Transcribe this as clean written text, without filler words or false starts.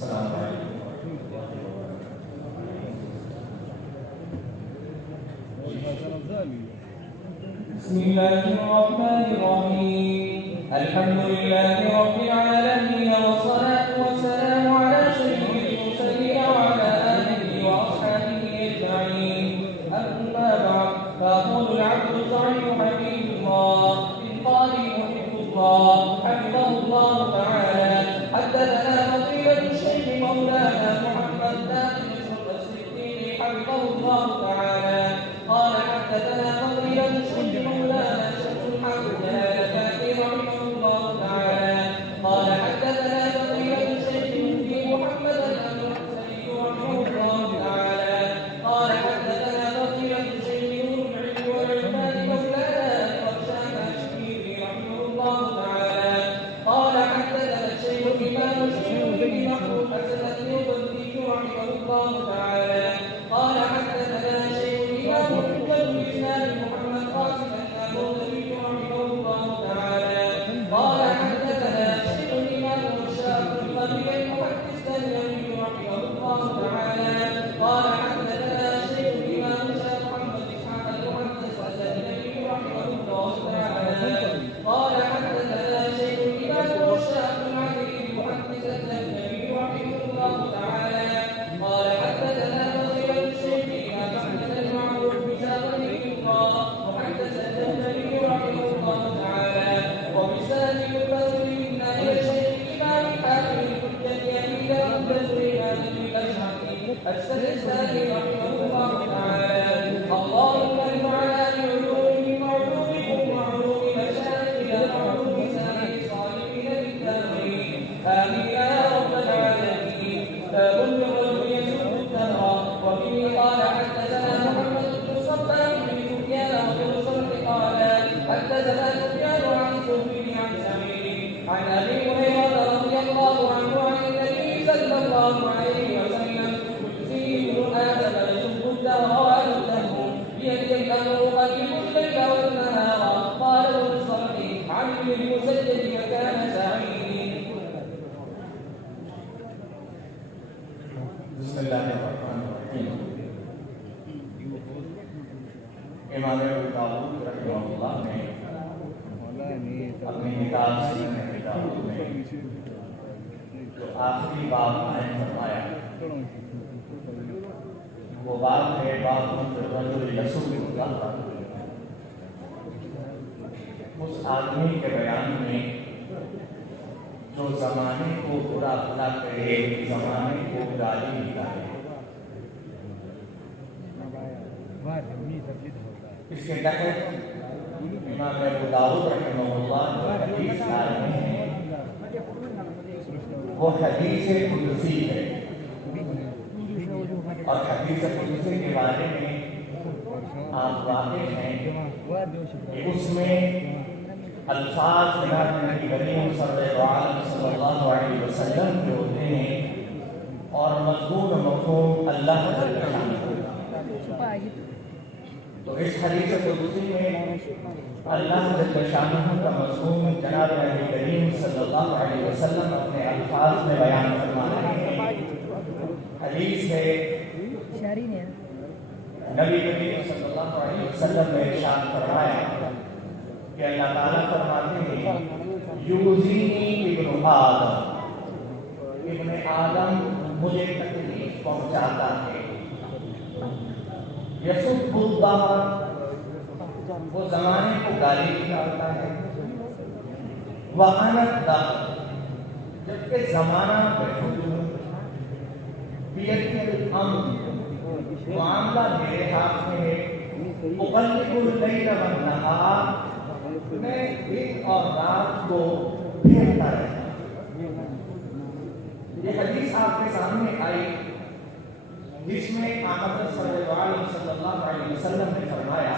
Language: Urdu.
السلام علیکم بسم الله الرحمن الرحيم الحمد لله رب العالمين والصلاة والسلام على سيد المرسلين وعلى آله وأصحابه أجمعين أما بعد فأقول العبد الضعيف حبيب الله إن قال يحب الله حفظه الله تعالى حدثنا فضيلة الشيخ مولانا محمد داخل الصديق حفظه الله تعالى قال حدثنا فضيلة الشيخ مولانا شمس الحق جلال فاكر رحمه الله تعالى قال حدثنا فضيلة الشيخ مفتي محمد الأمر الحسني رحمه الله تعالى قال حدثنا فضيلة الشيخ نور العلم والعلمان مولانا الرشاد الشهيري رحمه الله تعالى قال حدثنا الشيخ الإمام الشيخ بن محمود حسن اليوبي رحمه الله تعالى قال حدثنا الشيخ الإمام الحجة الإسلام محمد قاسم النابلسي رحمه الله تعالى قال حدثنا الشيخ الإمام الشاب القبيل المحدث النبي رحمه الله تعالى قال حدثنا الشيخ الإمام الشاب محمد إسحاق المحدث النبي رحمه الله تعالى قال حدثنا الشيخ الإمام الشاب العلي المحدث النبي رحمه الله تعالى قال حدثنا فضيلة الشيخ إمام أحمد المعروف بشاغل الله محدث النبي رحمه الله تعالى وبسالم البصر منا إلى الشيخ الإمام حاكم الحجة أبي داود سليمان بن الأشعري السجستاني رحمه الله تعالى اللهم انفعنا بعلومهم وعلومكم وعلوم مشايخنا وعلوم سائر الصالحين بالتأويل آمين يا رب العالمين لا مبلغ يسوق الدهر وبه قال حدثنا محمد بن صباح بن سفيان وبن صلح قال حدثنا سفيان عن زهري عن سعيد عن ابي هريره رضي الله عنه عن النبي صلى الله عليه وسلم يجزي ابن ادم يسوق الدهر ويده بيده الامر يقلب الليل والنهار قال ابن صلح عن ابن المسجد وكان سعيد. بسم اللہ الرحمن الرحیم. امام ابو داؤد رحمہ اللہ نے اپنی کتاب سنن ابی داؤد میں جو آخری باب قائم فرمایا وہ باب ہے باب الرجل یسب اللہ. اس آدمی کے بیان میں جو زمانے کو برا بھلا کرے، زمانے کو گالی نکالے. اس کے تحت امام ابو داؤد رحمہ اللہ جو حدیث لائے ہیں وہ حدیث قدسی ہے، اور حدیث قدسی کے بارے میں آپ واقف ہیں کہ اس میں الفاظ جناب نبی کریم صلی اللہ علیہ وسلم کے ہوتے ہیں اور مضمون و مفہوم اللہ جل شانہ. تو اس حدیث قدسی میں اللہ جل شانہ کا مضمون جناب نبی کریم صلی اللہ علیہ وسلم اپنے الفاظ میں بیان فرما رہے ہیں. حدیث ہے نبی کریم صلی اللہ علیہ وسلم نے ارشاد فرمایا کہ اللہ تعالیٰ فرماتے ہیں یوزینی ابن آدم، ابن آدم مجھے تکلیف پہنچاتا ہے. یسب الدہر، وہ زمانے کو گالی نکالتا ہے. وأنا الدہر، جبکہ زمانہ بیٹھوں بیدی الامر، معاملہ میرے ہاتھ میں ہے. اقلب اللیل والنہار، میں دن اور رات کو پھیرتا رہتا. یہ حدیث آپ کے سامنے آئی جس میں آقا صلی اللہ علیہ وسلم نے فرمایا